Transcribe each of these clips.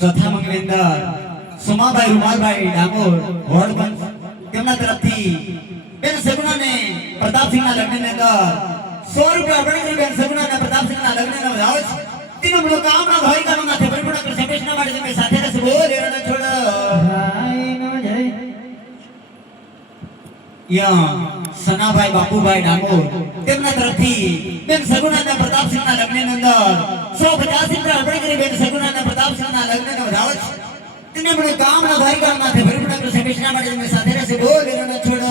ચોથા મંગની અંદર સુમાભાઈ રૂમાલભાઈ ડામોર વોર્ડ તેમના તરફથી બેન સગુણાને પ્રતાપસિંહના લગ્નની અંદર 100 રૂપિયા અર્પણ કરી બેન સગુણાને પ્રતાપસિંહના લગ્નનો વધાવ છે તીનો મનોકામના ભાઈ કામના છે પરિપૂર્ણ કરી સમેશના માટે તમે સાથે રહેશો બોલ એરણા છોડ હાય નો જય યા સનાભાઈ બાપુભાઈ ડામોર તેમના તરફથી બેન સગુણાને પ્રતાપસિંહના લગ્નની અંદર 150 રૂપિયા અર્પણ કરી બેન સગુણાને પ્રતાપસિંહના લગ્નનો વધાવ છે તીને મનોકામના ભાઈ કામના છે પરિપૂર્ણ કરી સમેશના માટે તમે સાથે રહેશો બોલ એરણા છોડ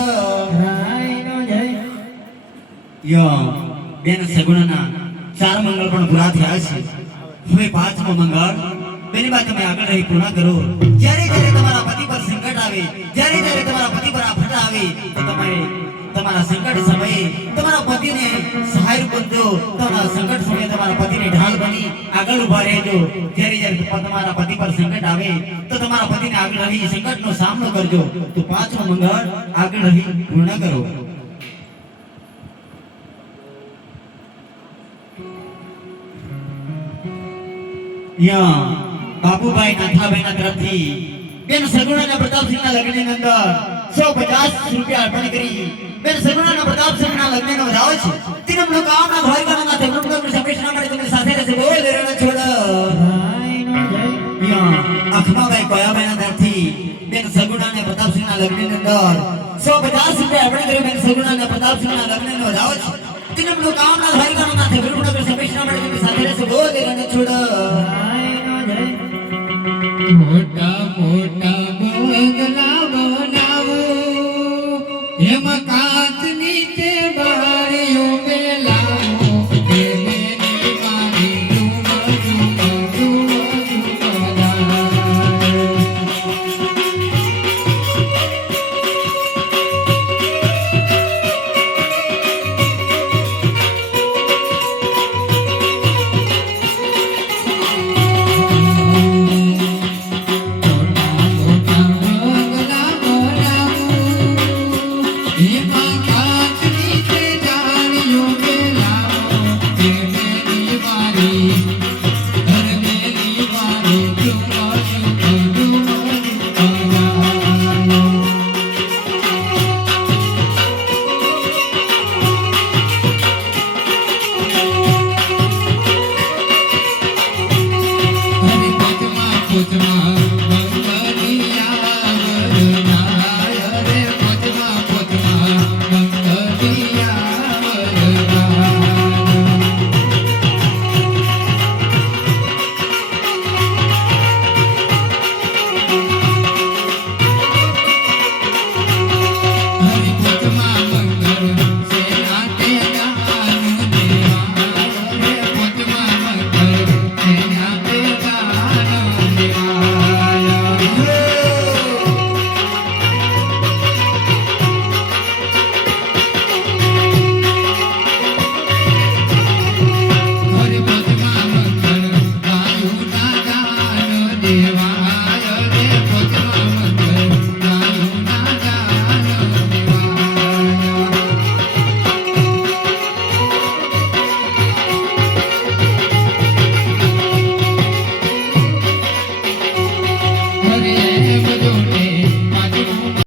હાય નો જય યા બેન સગુણાના 4 મંગળ પણ પૂરા થયા છે હવે 5મો મંગળ બેની વાત તમે આગળ રહી પૂર્ણ કરો જ્યારે જ્યારે તમારા પતિ પર સંકટ આવે જ્યારે જ્યારે તમારા પતિ પર આફત આવે તો તમે તમારા સંકટ સમયે તમારા પતિને સહાય બનજો તમારા સંકટ સમયે તમારા પતિને ઢાલ બની આગળ ઊભા રહેજો જ્યારે જ્યારે તમારા પતિ પર સંકટ આવે તો તમારા પતિને આગળ રહી સંકટનો સામનો કરજો તો 5મો મંગળ આગળ રહી પૂર્ણ કરો યા બાબુભાઈ નાથાભાઈના તરફથી બેન સગુણાના પ્રતાપસિંહના લગ્નની અંદર 150 રૂપિયા અર્પણ કરી બેન સગુણાના પ્રતાપસિંહના લગ્નનો વધાવ છે તીનો મનોકામના ભાઈ કામના છે મનોકામના સમેશના માટે તમે સાથે રહેશો બોલ એરણા છોડ હાય નો જય યા અખમાભાઈ કોયાભાઈના તરફથી બેન સગુણાને પ્રતાપસિંહના લગ્નની અંદર 150 રૂપિયા અર્પણ કરી બેન સગુણાના પ્રતાપસિંહના લગ્નનો વધાવ છે તીનો મનોકામના ભાઈ કામના છે મનોકામના સમેશના માટે તમે સાથે રહેશો બોલ એરણા છોડ મોટા મોટા